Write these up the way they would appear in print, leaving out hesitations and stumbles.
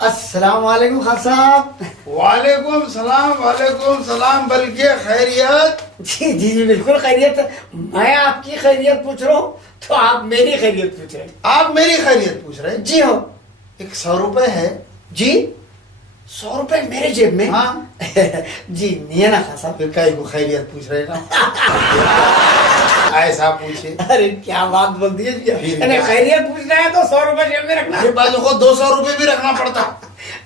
अस्सलाम वालेकुम खान साहब। वालेकुम सलाम बल्कि खैरियत। जी जी जी बिल्कुल खैरियत। मैं आपकी खैरियत पूछ रहा हूँ तो आप मेरी खैरियत पूछ रहे हैं। आप मेरी खैरियत पूछ रहे हैं? जी हो। 100 रुपए है जी 100 रुपए मेरे जेब में? हाँ। जी नहीं है ना खान साहब। फिर कई को खैरियत पूछ रहे ना। ऐसा पूछे। अरे क्या बात बोल दी है जी। खैरियत पूछना है तो 100 रुपए जेब में रखना है। मेरे पास को 200 रुपए भी रखना पड़ता।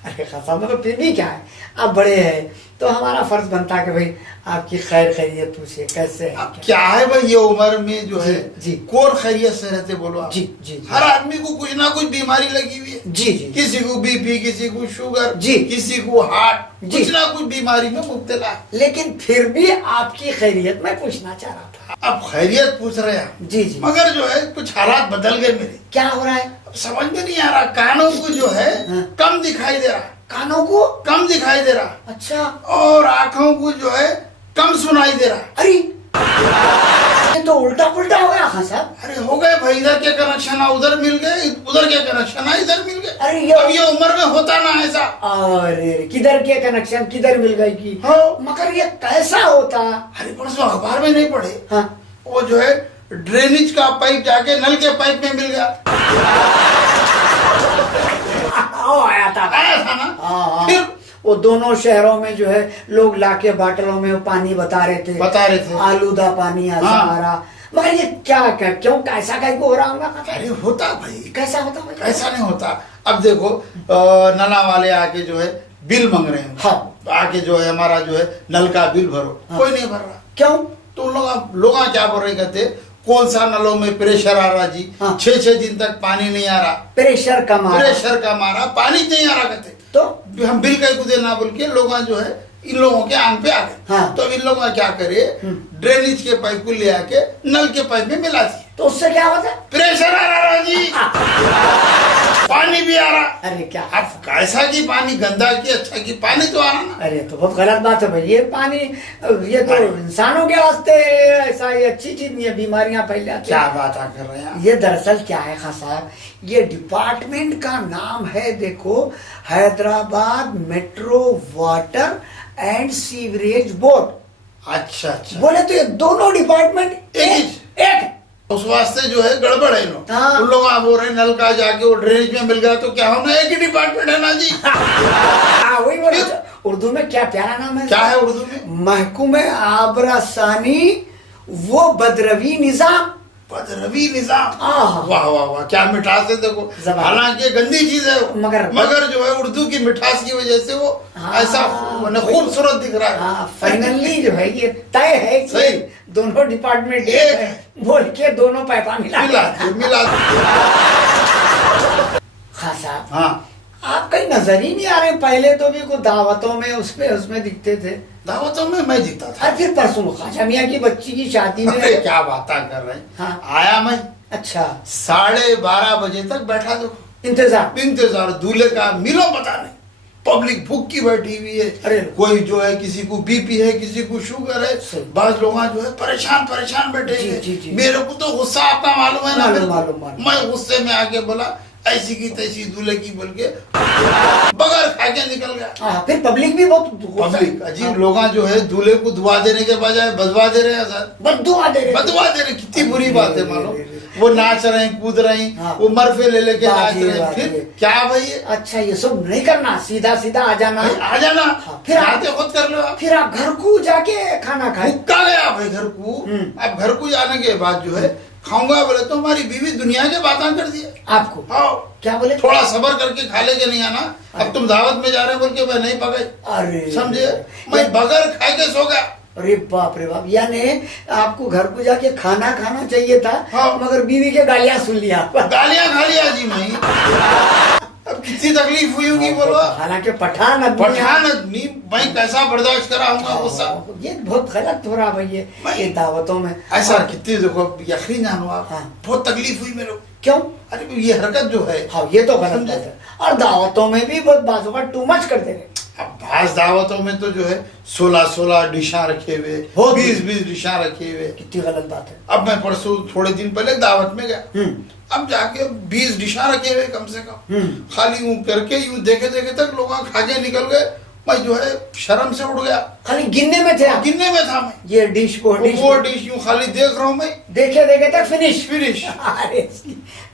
अरे खान साहब मतलब फिर भी क्या है, आप बड़े हैं तो हमारा फर्ज बनता है कि भाई आपकी खैर खैरियत पूछिए कैसे है। अब क्या है भाई, ये उम्र में जो है जी। कौन खैरियत से रहते बोलो आप? जी जी हर आदमी को कुछ ना कुछ बीमारी लगी हुई है। जी जी किसी को बीपी, किसी को शुगर, जी। किसी को हार्ट, जी। कुछ ना कुछ बीमारी में मुब्तला है। लेकिन फिर भी आपकी खैरियत मैं पूछना चाह रहा था। अब खैरियत पूछ रहे हैं जी जी। मगर जो है कुछ हालात बदल गए मेरे। क्या हो रहा है? अब समझ में नहीं आ रहा, कानों को जो है हाँ। कम दिखाई दे रहा, कानों को? कम दिखाई दे रहा, अच्छा। और आंखों को जो है कम सुनाई दे रहा। अरे ये तो उल्टा पुल्टा हो गया खान साहब। अरे हो गए भाई, इधर के कनेक्शन उधर मिल गए, उधर के कनेक्शन इधर मिल गए। अरे अब ये उम्र में होता ना ऐसा। अरे किधर के कनेक्शन किधर मिल गई की? हाँ। मगर ये कैसा होता? अरे परसों अखबार में नहीं पढ़े? हाँ। वो जो है ड्रेनेज का पाइप जाके नल के पाइप में मिल गया। आया था ना। हाँ। फिर वो दोनों शहरों में जो है लोग लाके बाटलों में वो पानी बता रहे थे आलूदा पानी ऐसा हाँ। आ रहा। मगर ये क्या क्यों कैसा कहीं को हो रहा होगा? अरे होता भाई, कैसा होता भाई? ऐसा नहीं होता। अब देखो नला वाले आके जो है बिल मांग रहे हैं। हाँ। आके जो है हमारा जो है नल का बिल भरो। हाँ। कोई नहीं भर रहा। क्यों? तो लोग क्या बोल रहे, कहते कौन सा नलों में प्रेशर आ रहा जी। हाँ। 6 दिन तक पानी नहीं आ रहा, प्रेशर कम आ रहा। प्रेशर कम आ रहा, पानी नहीं आ रहा कहते। तो हम बिल का कुछ देना बोल के लोग जो है इन लोगों के आंख पे आ गए। हाँ। तो इन लोग क्या करे, ड्रेनेज के पाइप को ले आके नल के पाइप में मिला दिए। तो उससे क्या होता? प्रेशर आ रहा जी, पानी भी आ रहा। अरे क्या? अब कैसा की पानी, गंदा की अच्छा की पानी तो आ रहा ना। अरे तो बहुत गलत बात है भाई। ये पानी ये तो इंसानों के वास्ते ऐसा ये अच्छी चीज नहीं है, बीमारियां फैल जाती क्या हैं। बात कर रहे हैं? ये दरअसल क्या है खान साहब, ये डिपार्टमेंट का नाम है, देखो, Hyderabad metro water and sewerage board. अच्छा अच्छा। बोले तो ये दोनों डिपार्टमेंट एक उस वास्ते जो है गड़बड़ है लोग। हाँ। उन लोग बोल रहे नल का जाके वो ड्रेनेज में मिल गया तो क्या होना, एक ही डिपार्टमेंट है ना जी। वही बोले। उर्दू में क्या प्यारा नाम है? क्या है उर्दू में? महकुम आबरासानी वो बदरवी निजाम। बदरवी निजाम। आहा। वाह वाह वाह, क्या मिठास है देखो। जबरदस्त। हालांकि गंदी चीज है वो, मगर जो है उर्दू की मिठास की वजह से वो हाँ। ऐसा खूबसूरत दिख रहा है। हाँ, फाइनली जो है ये तय है कि सही। दोनों डिपार्टमेंट एक है बोल के दोनों पैसा मिला मिला। हाँ साहब, हाँ, आप कहीं नजर ही नहीं आ रहे। पहले तो भी कुछ दावतों में उसमें दिखते थे। दावतों में मैं जीता था। और फिर परसों ख्वाजा मियां की बच्ची की शादी में। अरे क्या बातें कर रहे हैं। हाँ। आया मैं अच्छा। 12:30 बजे तक बैठा, देखो इंतजार। दूल्हे का मिलो पता नहीं। पब्लिक भूखी बैठी हुई है। अरे कोई जो है किसी को बीपी है, किसी को शुगर है, सही। बाज लोग जो है परेशान बैठे जी, हुए। जी, जी। मेरे को तो गुस्सा आपका मालूम है ना। मालूम। मैं गुस्से में आके बोला ऐसी की तैसी दूल्हे की बोल के बगैर खा के निकल गया। फिर पब्लिक भी बहुत पब्लिक अजीब लोग जो है दूल्हे को दुआ देने के बजाय बदवा दे रहे हैं सर। बदुआ दे रहे। कितनी बुरी बात है मानो। वो नाच रहे हैं, कूद रहे हैं। हाँ। वो मरफे ले लेके नाच बाजी, रहे हैं। बाजी। फिर क्या भाई ये? अच्छा, ये सब नहीं करना, सीधा आ जाना। आ जाना। हाँ, फिर आते खुद कर लो आप। फिर आप घर को जाके खाना खाए। भूखा गया भाई घर को। अब घर को जाने के बाद जो है खाऊंगा बोले तो हमारी बीवी दुनिया के बातें कर दिए आपको। हाँ। क्या बोले? थोड़ा सबर करके खा लेके नहीं आना। अब तुम दावत में जा रहे बोल के मैं नहीं पकाई। अरे समझे? मैं बगैर खाए के सो गया। अरे बाप रे बाप, यानी आपको घर को जाके खाना खाना चाहिए था। हाँ। मगर बीवी के गालियां सुन लिया। गालियां खा लिया जी मैं। अब कितनी तकलीफ हुई होगी बोलो। हालांकि पठान आदमी मैं कैसा बर्दाश्त करा हूँ गुस्सा। ये बहुत गलत हो रहा भाई ये दावतों में। ऐसा कितनी देखो यकीन जानो आप। हाँ। बहुत तकलीफ हुई मेरे को। क्यों? अरे ये हरकत जो है। हाँ, ये तो गलत बात है। और दावतों में भी बहुत बाजू का टू मच करते रहे। अब बास दावतों में तो जो है 16 डिशा रखे हुए, बहुत 20 डिशा रखे हुए। कितनी गलत बात है। अब मैं परसों थोड़े दिन पहले दावत में गया, अब जाके 20 डिशा रखे हुए कम से कम, खाली यूं करके यूं देखे देखे तक लोग खा के निकल गए। मैं जो है शर्म से उठ गया। खाली गिनने में थे आप? गिनने में था मैं। ये डिश वो डिश यूं खाली देख रहा हूं मैं, देखे देखे तक फिनिश। फिनिश।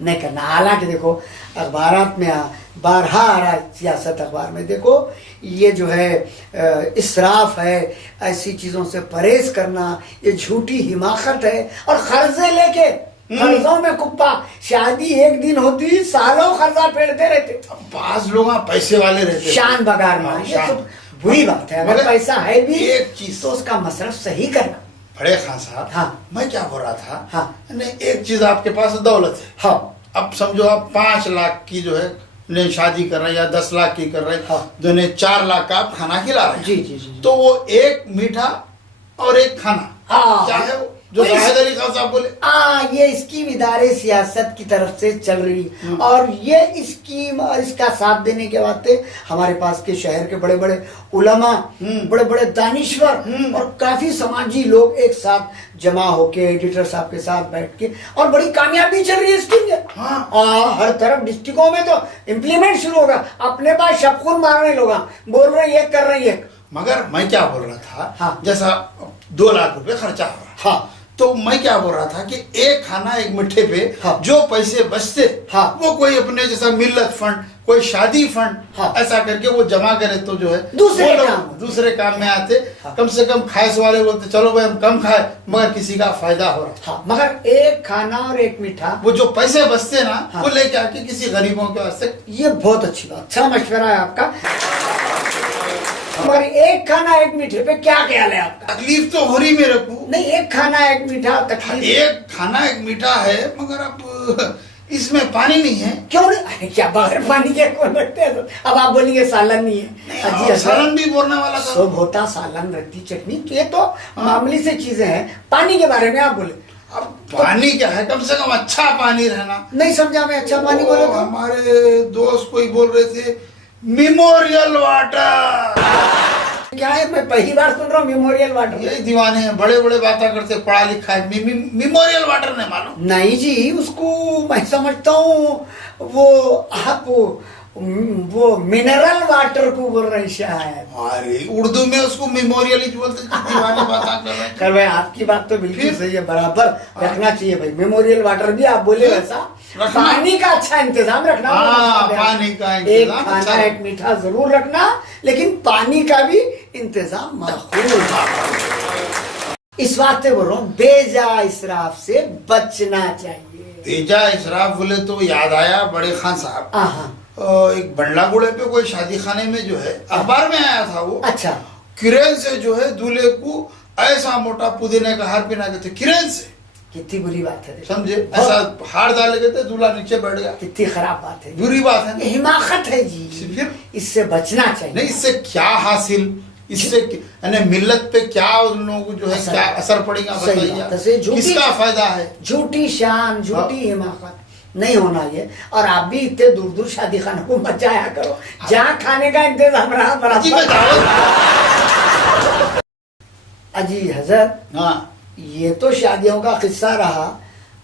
नहीं करना। हालांकि देखो अखबारात में बारहा आ रहा है, सियासत अखबार में देखो, ये जो है इसराफ है, ऐसी चीजों से परहेज करना, ये झूठी हिमाकत है। और कर्जे लेके कर्जों में कुप्पा, शादी एक दिन होती सालों कर्जा फेरते रहते। बास लोग पैसे वाले रहते, शान बगाड़ना, ये तो बुरी बात है। अगर पैसा है भी एक चीज तो उसका मसरफ सही करना। बड़े खान साहब, हाँ, मैं क्या बोल रहा था, हाँ, नहीं एक चीज आपके पास दौलत है, हाँ, अब समझो आप 5 लाख की जो है ने शादी कर रहे हैं या 10 लाख की कर रहे हैं, हाँ, जो ने 4 लाख का आप खाना खिला रहे हैं, जी जी जी, तो वो एक मीठा और एक खाना, हाँ, क्या है वो जो जाहिद अली खान साहब बोले? ये स्कीम इदारे सियासत की तरफ से चल रही, और ये स्कीम और इसका साथ देने के वास्ते हमारे पास के शहर के बड़े बड़े उलमा, बड़े बड़े दानिश्वर और काफी समाजी लोग एक साथ जमा होके एडिटर साहब के साथ बैठ के, और बड़ी कामयाबी चल रही है स्कीम। हाँ, हर तरफ डिस्ट्रिक्टों में तो इम्प्लीमेंट शुरू होगा। अपने पास शबखून मारने लोग बोल रहे हैं, ये कर रहे हैं। मगर मैं क्या बोल रहा था, हाँ, जैसा 2 लाख रुपए खर्चा हो रहा, हाँ, तो मैं क्या बोल रहा था कि एक खाना एक मिठे पे, हाँ, जो पैसे बचते, हाँ, वो कोई अपने जैसा मिल्लत फंड, कोई शादी फंड, हाँ, ऐसा करके वो जमा करे तो जो है दूसरे काम में आते। हाँ, कम से कम खाए वाले बोलते चलो भाई हम कम खाए, मगर किसी का फायदा हो रहा। हाँ, मगर एक खाना और एक मीठा, वो जो पैसे बचते ना, हाँ, वो लेके आके किसी गरीबों के वास्ते। ये बहुत अच्छी बात, अच्छा मशवरा है आपका। मगर एक खाना एक मीठे पे क्या ख्याल है आपका? तकलीफ तो हो रही मेरे को। नहीं, एक खाना एक मीठा तकलीफ। एक खाना एक मीठा है, मगर अब इसमें पानी नहीं है। क्यों नहीं? अरे क्या बगैर पानी के कौन रखते हैं? अब आप बोलेंगे सालन नहीं है। नहीं, सालन भी बोलने वाला था। सब होता, सालन, रद्दी, चटनी, तो ये तो मामूली से चीजें हैं। पानी के बारे में आप बोले, अब पानी क्या है, कम से कम अच्छा पानी रहना। नहीं समझा मैं, अच्छा पानी बोले तो? हमारे दोस्त कोई बोल रहे थे मेमोरियल वाटर। क्या है, मैं पहली बार सुन रहा हूँ मेमोरियल वाटर। यही दीवाने हैं, बड़े बड़े बातें करते, पढ़ा लिखा है, मेमोरियल वाटर नहीं मालूम। नहीं जी, उसको मैं समझता हूँ वो आप वो मिनरल वाटर को बोल रहे शायद। अरे उर्दू में उसको मेमोरियल ही बोलते, दीवाने बातें कर रहे हैं। कर भाई, आपकी बात तो बिल्कुल सही है, बराबर रखना चाहिए भाई। मेमोरियल वाटर भी आप बोले वैसा, पानी का अच्छा इंतजाम रखना। हाँ, पानी का एक इंतजाम खाना अच्छा। एक मीठा जरूर रखना, लेकिन पानी का भी इंतजाम माकूल। इस वास्ते बोल रहा हूँ, बेजा इसराफ से बचना चाहिए। बेजा इसराफ बोले तो याद आया बड़े खान साहब, एक बंडलागुड़े पे कोई शादी खाने में जो है अखबार में आया था वो, अच्छा, किरेन से जो है दूल्हे को ऐसा मोटा पुदीने का हार पहना के थे, किरेन से। कितनी बुरी बात है, समझे? ऐसा हार डाले गए थे, दूल्हा नीचे बैठ गया। कितनी खराब बात है, बुरी बात है, ये हिमाकत है जी। फिर इससे बचना चाहिए। नहीं, इससे क्या हासिल, इससे यानी मिल्लत पे क्या उन लोगों को जो है क्या असर पड़ेगा बताइए, किसका फायदा है? झूठी शान, झूठी हिमाकत नहीं होना ये। और आप भी इतने दूर दूर शादी खाना को मत जाया करो, जहाँ खाने का इंतजाम रहा बराबर। अजी हजरत, हाँ, ये तो शादियों का किस्सा रहा।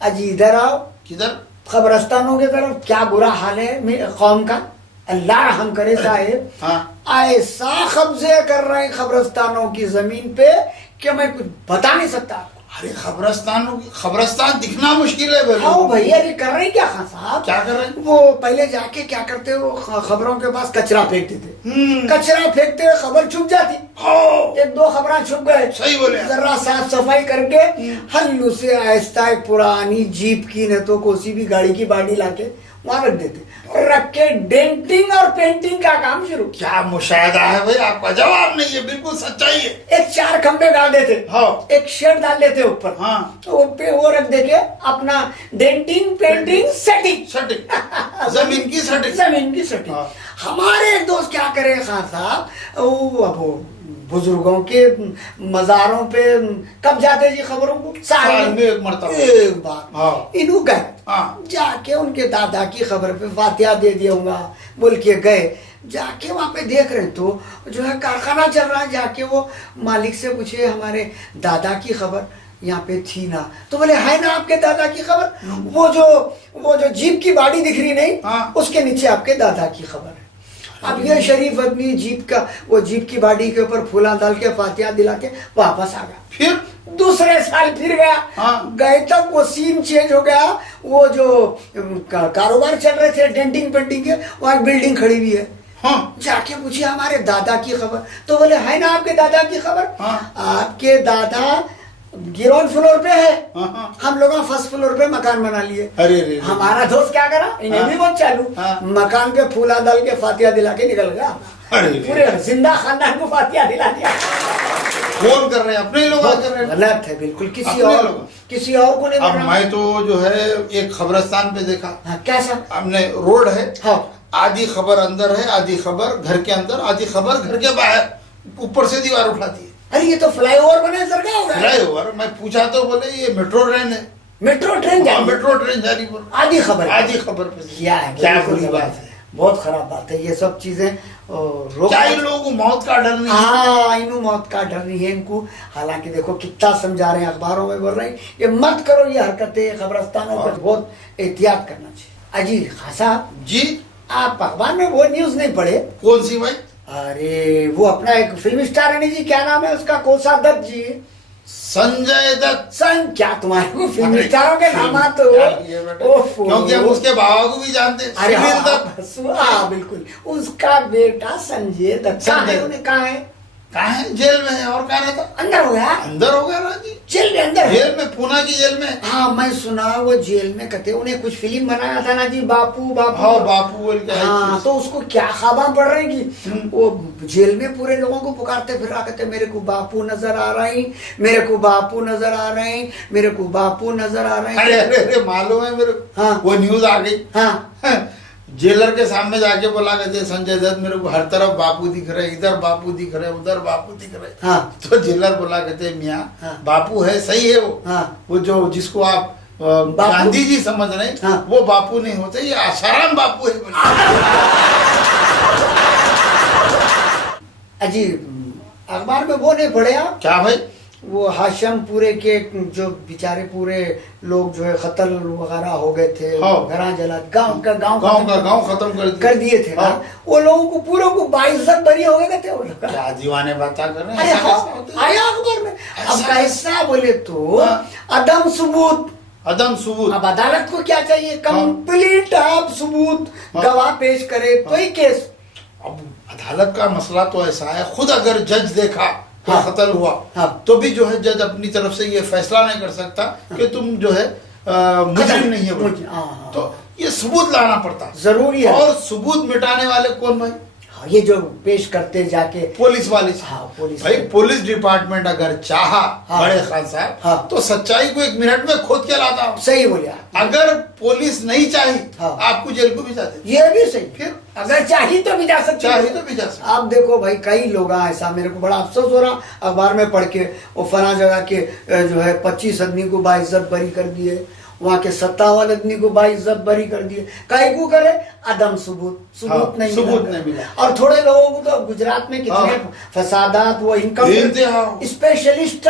अजी इधर आओ। किधर? कब्रस्तानों की तरफ क्या बुरा हाल है कौम का, अल्लाह रहम करे साहिब। हाँ, ऐसा कब्जे कर रहे हैं कब्रस्तानों की जमीन पे कि मैं कुछ बता नहीं सकता। अरे खबरस्तान दिखना मुश्किल है भाई। हाँ भैया, ये कर रहे हैं क्या खान साहब? क्या कर रहे हैं? वो पहले जाके क्या करते हो, खबरों के पास कचरा फेंक देते। कचरा फेंकते हुए खबर छुप जाती। एक दो खबरें छुप गए, सही बोले। जरा साफ सफाई करके हल्लू से आहिस्ता एक पुरानी जीप की न तो कोसी भी गाड़ी की बाड़ी लाके वहां रख देते, रख के डेंटिंग और पेंटिंग का काम शुरू। क्या मुशाहिदा है भाई आपका, जवाब नहीं है, बिल्कुल सच्चाई है। एक 4 खंबे डाल देते, हाँ, एक शेड डाल देते ऊपर, हाँ, तो पे वो रख देके अपना डेंटिंग पेंटिंग सेटिंग जमीन की सेटिंग, जमीन की सेटिंग। हाँ। हमारे एक दोस्त क्या करे खान साहब, वो बुजुर्गों के मजारों पे कब जाते जी खबरों को, साल में एक मरतबा, एक बार। हाँ, इन्हों गए हाँ। जाके उनके दादा की खबर पे फातिहा दे दिया होगा बोल के गए। जाके वहाँ पे देख रहे हैं तो जो है कारखाना चल रहा है। जाके वो मालिक से पूछे हमारे दादा की खबर यहाँ पे थी ना, तो बोले है ना आपके दादा की खबर, वो जो जीप की बाड़ी दिख रही नहीं, हाँ। उसके नीचे आपके दादा की खबर है। अब ये शरीफ आदमी जीप की बाड़ी के ऊपर फूला डाल के फातिहा दिला के वापस आ गया। फिर दूसरे साल फिर गया। हाँ। गए तक वो सीन चेंज हो गया। वो जो कारोबार चल रहे थे डेंटिंग पेंटिंग के, वहाँ बिल्डिंग खड़ी हुई है। हाँ। जाके पूछिए हमारे दादा की खबर, तो बोले है ना आपके दादा की खबर। हाँ। आपके दादा ग्राउंड फ्लोर पे है, हाँ। हम लोग फर्स्ट फ्लोर पे मकान बना लिए। अरे रे रे। हमारा दोस्त क्या करा, इन्हें हाँ। भी बहुत चालू, हाँ। मकान पे फूला डाल के फातिहा दिला के निकल गया। अरे रे। पूरे जिंदा खानदान को फातिहा दिला दिया। कौन कर रहे हैं? अपने ही लोग कर रहे हैं। गलत है बिल्कुल, किसी अपने और लोग। को नहीं अब करना। मैं तो जो है एक खबरस्तान पे देखा। हाँ, कैसा? हमने रोड है, हाँ। आधी खबर अंदर है, आधी खबर घर के अंदर, आधी खबर घर के बाहर, ऊपर से दीवार उठाती है। अरे ये तो फ्लाईओवर बने सर, क्या हो रहा है? फ्लाईओवर। मैं पूछा तो बोले ये मेट्रो ट्रेन है। मेट्रो ट्रेन जा रही है। मेट्रो ट्रेन जा रही है। आधी खबर, आधी खबर पे क्या है? क्या बिल्कुल बुरी गलत बात है। बहुत खराब बात है ये सब चीजें। क्या इन लोगों को मौत का डर नहीं है? हाँ, इनको मौत का डर नहीं है इनको। हालांकि देखो कितना समझा रहे हैं, अखबारों में बोल रहे हैं ये मत करो, ये हरकतें खबरस्तानों पर बहुत एहतियात करना चाहिए। अजी खासा जी, आप अखबार में वो न्यूज नहीं पढ़े? कौन सी भाई? अरे वो अपना एक फिल्म स्टार है नहीं जी, क्या नाम है उसका, कोसा दत्त जी। संजय दत्त। क्या तुम्हारे को फिल्म स्टारों के नाम आते क्योंकि हम उसके बाबा को भी जानते हैं, अरे सुनील हाँ, दत्त। हाँ बिल्कुल, उसका बेटा संजय दत्त। कहाँ है? उन्हें कहाँ है? कहाँ है? जेल में है। और कहाँ रहता? अंदर हो गया? अंदर हो गया राजी, जेल में अंदर है? जेल में, पूना की जेल में। हाँ मैं सुना वो जेल में कहते उन्हें कुछ फिल्म बनाया था ना जी, बापू बापू। हाँ, बापू बोल के। हाँ, तो उसको क्या ख्वाबा पड़ रहे हैं कि वो जेल में पूरे लोगों को पुकारते फिर कहते मेरे को बापू नजर आ रहे हैं, मेरे को बापू नजर आ रहे हैं, मेरे को बापू नजर आ रहे हैं। अरे अरे अरे, मालूम है मेरे को। हाँ। वो न्यूज आ गई। हाँ। जेलर के सामने जाके बोला कहते संजय दत्त मेरे को हर तरफ बापू दिख रहे, इधर बापू दिख रहे, उधर बापू दिख रहे। हाँ। तो जेलर बोला कहते मियाँ, हाँ। बापू है, सही है वो। हाँ। वो जो जिसको आप गांधी जी समझ रहे हैं, हाँ। वो बापू नहीं होते, ये आसाराम बापू है बोले। अजी अखबार में वो नहीं पढ़े आप? क्या भाई? वो हाशम पूरे के जो बेचारे पूरे लोग जो है कत्ल वगैरह हो गए थे, हाँ। घरा जला, गांव का गांव खत्म कर दिए थे ना, हाँ। वो लोगों को पूरे को 22 बरी हो गए थे वो लोग। क्या दीवाने बातें कर रहे हैं? अरे ऐसा हाँ, कैसा होता है? आया अखबार में। अब ऐसा कैसा बोले तो हाँ। अदम सबूत। अदम सबूत। अब अदालत को क्या चाहिए? कंप्लीट आप सबूत, हाँ। गवाह पेश करे तो ही केस। अब अदालत का मसला तो ऐसा है, खुद अगर जज देखा हाँ। कत्ल हुआ, हाँ। तो भी जो है जज अपनी तरफ से ये फैसला नहीं कर सकता कि तुम जो है मुजरिम नहीं है बोल के। हाँ। तो ये सबूत लाना पड़ता है। जरूरी है। और सबूत मिटाने वाले कौन भाई? हाँ, ये जो पेश करते जाके पुलिस वाले। हाँ, पुलिस भाई पुलिस डिपार्टमेंट अगर चाहा, हाँ। बड़े खान साहब, हाँ। तो सच्चाई को 1 मिनट में खोद के लाता हूं। सही बोले आप। अगर पुलिस नहीं चाही, हाँ। आपको जेल को भी जाते। ये भी सही। फिर अगर चाहिए तो भी जा सकते चाहिए तो भी जा सकते। आप देखो भाई कई लोग ऐसा, मेरे को बड़ा अफसोस हो रहा अखबार में पढ़ के, वो फला जगह के जो है 25 आदमी को बाइज्जत बरी कर दिए, वहाँ के 57 आदमी को बाइज्जत बरी कर दिए। कई को करे? अदम सबूत हाँ, नहीं सबूत मिला। नहीं मिला। और थोड़े लोगों को तो गुजरात में कितने हाँ। फसादात, वो इनकम इंतहा। स्पेशलिस्ट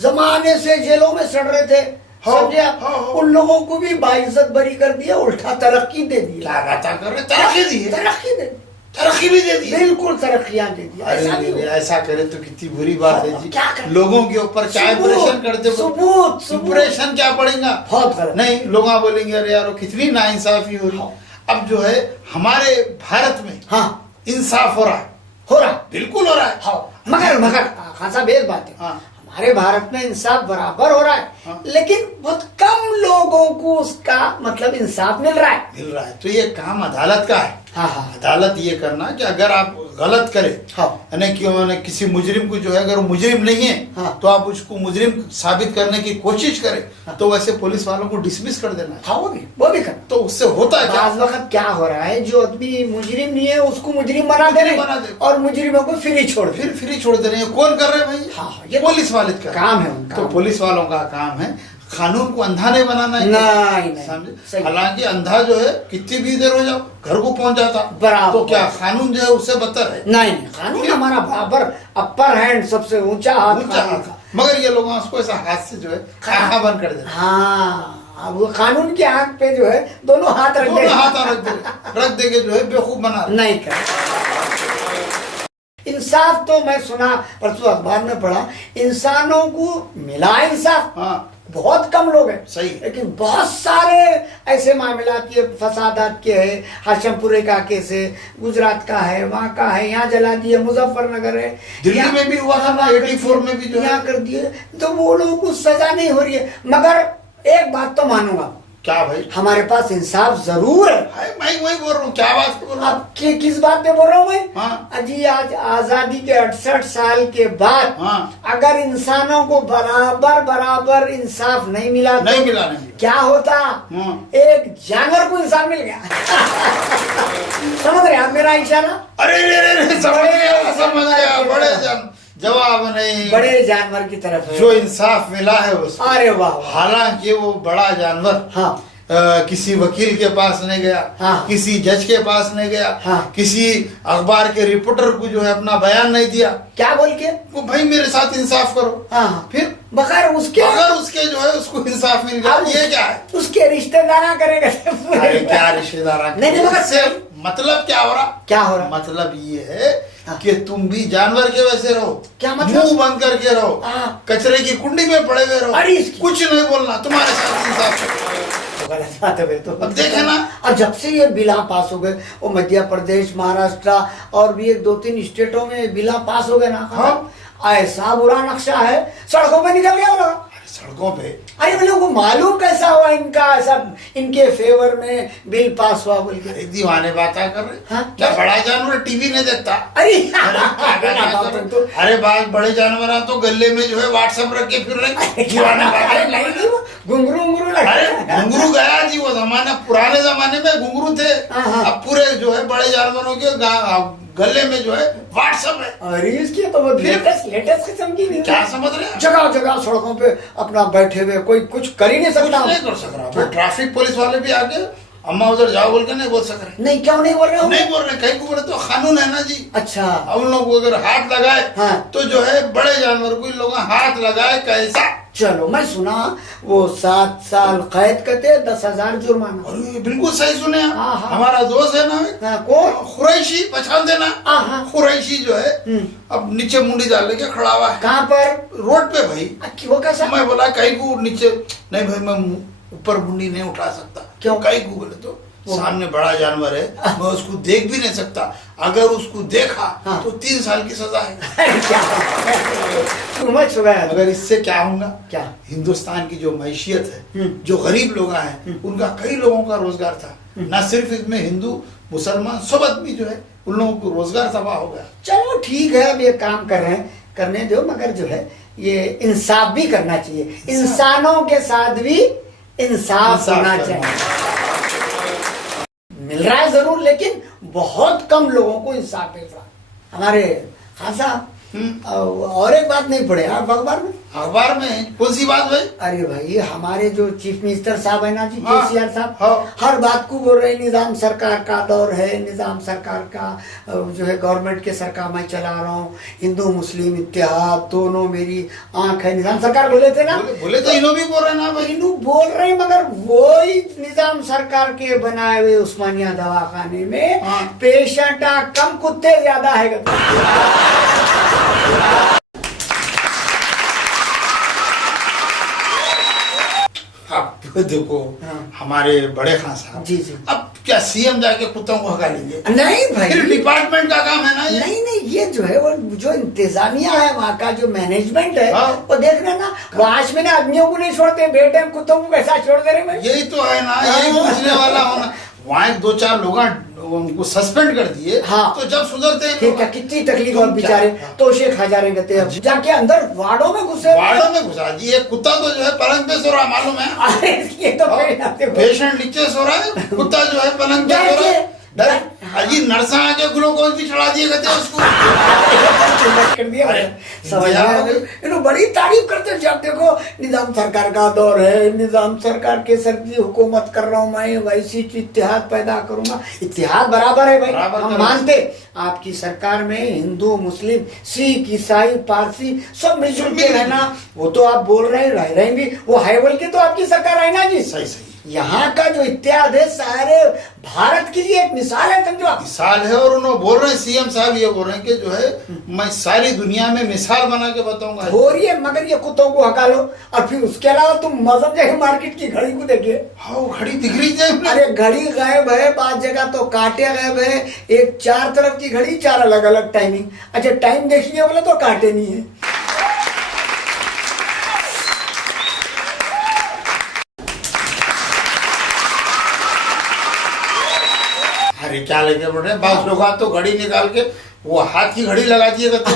जमाने से जेलों में सड़ रहे थे, हाँ, समझे आप? हाँ, हाँ। उन लोगों को भी बाइज्जत बरी कर दिया, उल्टा तरक्की दे दी। क्या बातें कर रहे? तरक्की दी है। तरक्की दे दी। तरक्की भी दे दी। बिल्कुल तरक्कियां दे दी। अरे ऐसा भी नहीं, हो। ऐसा करे तो कितनी बुरी बात है जी। क्या करें? लोगों के ऊपर क्या सबूत, इंप्रेशन करते, सबूत। इंप्रेशन क्या पड़ेगा? बहुत गलत। नहीं, लोग बोलेंगे अरे यार कितनी नाइंसाफी हो रही। अब जो है हमारे भारत में हाँ, इंसाफ हो रहा है। हो रहा। बिल्कुल हो रहा है। हाँ, मगर खान साहब एक बात है, हाँ। हमारे भारत में इंसाफ बराबर हो रहा है, हाँ। लेकिन बहुत कम लोगों को उसका मतलब इंसाफ मिल रहा है। मिल रहा है। तो ये काम अदालत का है। हाँ हाँ अदालत ये करना कि अगर आप गलत करें, हाँ। यानी क्यों ना किसी मुजरिम को जो है, अगर वो मुजरिम नहीं है, हाँ। तो आप उसको मुजरिम साबित करने की कोशिश करें, हाँ। तो वैसे पुलिस वालों को डिसमिस कर देना है। हाँ, वो भी करना। तो उससे होता है क्या? बाज़ वक्त क्या हो रहा है, जो आदमी मुजरिम नहीं है उसको मुजरिम बना दे रहे बना हैं दे। और मुजरिमों को फ्री छोड़ दे। फिर फ्री छोड़ दे रहे हैं। कौन कर रहे हैं भाई? हाँ, ये पुलिस वाले का काम है उनका। तो पुलिस वालों का काम है कानून को अंधा नहीं बनाना है। नहीं समझे? सही। हालांकि अंधा जो है कितनी भी देर हो जाओ घर को पहुंच जाता, बराबर। तो क्या कानून जो है उससे बदतर है? नहीं कानून हमारा बराबर अपर हैंड, सबसे ऊंचा हाथ ऊंचा कानून हाथ। का। मगर ये लोग उसको ऐसा हाथ से जो है आंखा बंद कर देते, हाँ, अब वो कानून की आंख पे जो है दोनों हाथ रख दोनों दे, हाथ रख दे के जो है बेवकूफ बना देते। नहीं कर। इंसाफ तो मैं सुना, परसों अखबार में पढ़ा, इंसानों को मिला इंसाफ हाँ बहुत कम लोग हैं, सही। लेकिन बहुत सारे ऐसे मामलात के फसादात के है। हाशमपुरे का केस है, गुजरात का है, वहाँ का है, यहाँ जला दिए, मुजफ्फरनगर है, दिल्ली यहाँ- में भी हुआ था ना, 84 में भी जो है। यहाँ कर दिए, तो वो लोगों को सजा नहीं हो रही है। मगर एक बात तो मानूंगा, क्या भाई? हमारे पास इंसाफ जरूर है। हाय, मैं वही बोल रहा हूँ, क्या बात बोल रहा हूँ? अब किस बात पे बोल रहा हूँ मैं? हाँ। अजी आज आजादी के 68 साल के बाद हाँ। अगर इंसानों को बराबर बराबर इंसाफ नहीं मिला तो नहीं मिला, नहीं मिला। क्या होता? हाँ। एक जानवर को इंसाफ मिल गया। समझ रहे आप मेरा इशारा? अरे समझ गया। बड़े जवाब नहीं, बड़े जानवर की तरफ है। जो इंसाफ मिला है उसको। अरे वाह वाह। हालांकि वो बड़ा जानवर हाँ किसी वकील के पास नहीं गया, हाँ। किसी जज के पास नहीं गया, हाँ। किसी अखबार के रिपोर्टर को जो है अपना बयान नहीं दिया, क्या बोल के? वो भाई मेरे साथ इंसाफ करो। हाँ। फिर बगैर उसके अगर उसके जो है उसको इंसाफ मिल गया, अब ये क्या है? उसके रिश्तेदार करेगा अरे क्या रिश्तेदार? नहीं, मगर इससे मतलब क्या हो रहा? क्या हो रहा? मतलब ये है हाँ। कि तुम भी जानवर के वैसे रहो। क्या मतलब? मुंह बंद करके रहो, हाँ। कचरे की कुंडी में पड़े हुए रहो, अरे इसकी- कुछ नहीं बोलना, तुम्हारे साथ इंसाफ है। गलत बात है फिर तो। अब देखे ना। और जब से ये बिला पास हो गए, वो मध्य प्रदेश, महाराष्ट्र और भी एक दो तीन स्टेटों में बिला पास हो गए ना, हाँ। ऐसा बुरा नक्शा है, सड़कों पे निकल गया वो लोग। सड़कों पे अरे वो लोगों को मालूम कैसा हुआ इनका ऐसा इनके फेवर में बिल पास हुआ बोल के? अरे दीवाने बातें कर रहे। हाँ? क्या बड़ा जानवर टीवी नहीं देखता? अरे तो अरे बात बड़े जानवर हैं तो गले में जो है व्हाट्सएप रख के फिर रहे दीवाने अरे बातें। नहीं जी, वो घुंघरू उंगरू लगा। अरे घुंघरू गया जी, वो जमाना पुराने जमाने में घुंघरू थे। हाँ। अब पूरे जो है बड़े जानवरों के गले में जो है व्हाट्सएप है। अरे इसकी तो वो लेटेस्ट किस्म की भी क्या समझ रहे हैं? जगह जगह सड़कों पे अपना बैठे हुए, कोई कुछ कर ही नहीं कुछ सकता। नहीं कर सक रहा। ट्रैफिक पुलिस वाले भी आके अम्मा उधर जाओ बोल के नहीं बोल सक रहे। नहीं, क्यों नहीं बोल रहे हो? नहीं बोल रहे, कहीं को बोले तो कानून है ना जी। अच्छा। अब उन लोग को अगर हाथ लगाए हाँ। तो जो है बड़े जानवर को इन लोग हाथ लगाए कैसा? चलो मैं सुना वो 7 साल कैद करते, 10,000 जुर्माना। अरे बिल्कुल सही सुने आप। हाँ, हाँ। हमारा दोस्त है ना हाँ, कौन? खुरैशी, पहचान देना? हाँ, हाँ। खुरैशी जो है अब नीचे मुंडी डाल के खड़ा हुआ है कहाँ पर? रोड पे भाई। वो कैसा? मैं बोला कहीं को नीचे नहीं भाई, मैं ऊपर मुंडी नहीं उठा सकता। क्यों? कहीं को बोले तो सामने बड़ा जानवर है, मैं उसको देख भी नहीं सकता, अगर उसको देखा हाँ। तो 3 साल की सजा है। क्या समझ चुका है? अगर इससे क्या होगा? क्या? हिंदुस्तान की जो मैशियत है, जो गरीब लोग हैं, उनका कई लोगों का रोजगार था। न सिर्फ इसमें हिंदू मुसलमान सब आदमी जो है उन लोगों को रोजगार तबाह हो गया। चलो ठीक है, अब ये काम कर रहे हैं, करने दो, मगर जो है ये इंसाफ भी करना चाहिए। इंसानों के साथ भी इंसाफ होना चाहिए। मिल रहा है जरूर, लेकिन बहुत कम लोगों को इंसाफ मिल रहा है। हमारे खासा और एक बात नहीं पढ़े आप अखबार में? अखबार में कौन सी बात भाई? अरे भाई, हमारे जो चीफ मिनिस्टर साहब है ना जी, हाँ, केसीआर साहब, हाँ। हर बात को बोल रहे हैं निजाम सरकार का दौर है, निजाम सरकार का जो है गवर्नमेंट के सरकार मैं चला रहा हूँ, हिंदू मुस्लिम इत्तेहाद दोनों मेरी आंख है। निजाम सरकार बोले थे ना? बोले तो इन्हों भी बोल रहे ना भाई। इन्हों बोल रहे हैं, मगर वही निजाम सरकार के बनाए हुए उस्मानिया दवाखाने में हाँ। पेशेंट कम कुत्ते ज्यादा है। अब देखो हाँ। हमारे बड़े खान साहब जी जी। अब क्या सीएम जाके कुत्तों को हगा लेंगे? नहीं भाई, फिर डिपार्टमेंट का काम है ना ये। नहीं नहीं, ये जो है वो जो इंतजामिया है वहाँ का जो मैनेजमेंट है, हाँ। वो देख रहे ना, वाश में ना आदमियों को नहीं छोड़ते, बेटे कुत्तों को कैसा छोड़ दे रहे भाई? यही तो है ना, यही पूछने वाला होना। वहाँ 2-4 लोग उनको सस्पेंड कर दिए। हाँ। तो जब सुधरते हैं ठीक है, कितनी तकलीफ और बेचारे तोशे खा जा रहे हैं, जाके अंदर वार्डों में घुसे। वार्डों में घुसा जी, एक कुत्ता तो जो है पलंग पे सो रहा है, मालूम है? अरे ये तो पेशेंट नीचे सो रहा है, कुत्ता जो है पलंग पे सो रहा है। अजी नरसा आके ग्लूकोज भी चढ़ा दिए गए उसको। कर दिया समझ में। इन्होंने बड़ी तारीफ करते जब देखो निजाम सरकार का दौर है, निजाम सरकार के सर की हुकूमत कर रहा हूँ मैं, वैसी इत्तेहाद पैदा करूंगा। इत्तेहाद बराबर है भाई, हम मानते आपकी सरकार में हिंदू मुस्लिम सिख ईसाई पारसी सब मिलजुल के रहना, वो तो आप बोल रहे रह रहेंगे, वो है बोल के तो आपकी सरकार है ना जी। सही सही। यहाँ का जो इत्तेहाद है सारे भारत के लिए एक मिसाल है, समझो आप। मिसाल है, और उन्होंने बोल रहे हैं सीएम साहब ये बोल रहे हैं कि जो है मैं सारी दुनिया में मिसाल बना के बताऊंगा। हो रही है, मगर ये कुत्तों को हका लो और फिर उसके अलावा तुम मजहब जगह मार्केट की घड़ी को देखिए। हाँ वो घड़ी दिख रही है। अरे घड़ी गायब है, बाद जगह तो कांटे गायब है, एक चार तरफ की घड़ी, चार अलग अलग टाइमिंग। अच्छा टाइम देखिए बोले तो कांटे नहीं है। अरे क्या लगे बोल रहे हैं, बास लोग तो घड़ी निकाल के वो हाथ की घड़ी लगा दिए करते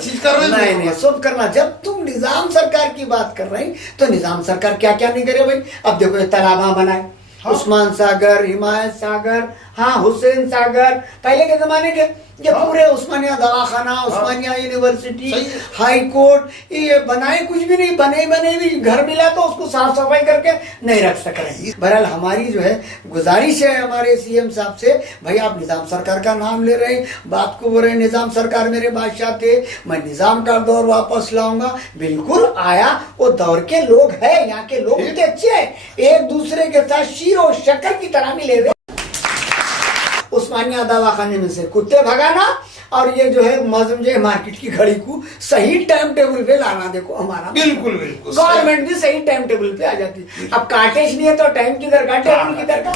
चीज कर रहे हैं। नहीं सब करना। जब तुम निजाम सरकार की बात कर रहे हैं तो निजाम सरकार क्या क्या नहीं करे भाई। अब देखो ये तालाब बनाए, उस्मान सागर, हिमायत सागर, हाँ हुसैन सागर, पहले के जमाने के ये पूरे उस्मानिया दवाखाना, उस्मानिया यूनिवर्सिटी, हाई कोर्ट, ये बनाए कुछ भी नहीं, बने भी घर मिला तो उसको साफ सफाई करके नहीं रख सक रहे। बहरहाल हमारी जो है गुजारिश है हमारे सीएम साहब से, भाई आप निजाम सरकार का नाम ले रहे हैं, बात को बोल रहे हैं निजाम सरकार मेरे बादशाह थे, मैं निजाम का दौर वापस लाऊंगा। बिल्कुल आया, वो दौर के लोग है, यहाँ के लोग इतने अच्छे हैं, एक दूसरे के साथ शीर और शक्कर की तरह मिले हुए। उस्मानिया दवाखाने में से कुत्ते भगाना और ये जो है मजमजे मार्केट की घड़ी को सही टाइम टेबल पे लाना, देखो हमारा बिल्कुल बिल्कुल गवर्नमेंट भी सही टाइम टेबल पे आ जाती। अब काटेज नहीं है तो टाइम किधर का, टेबल किधर का।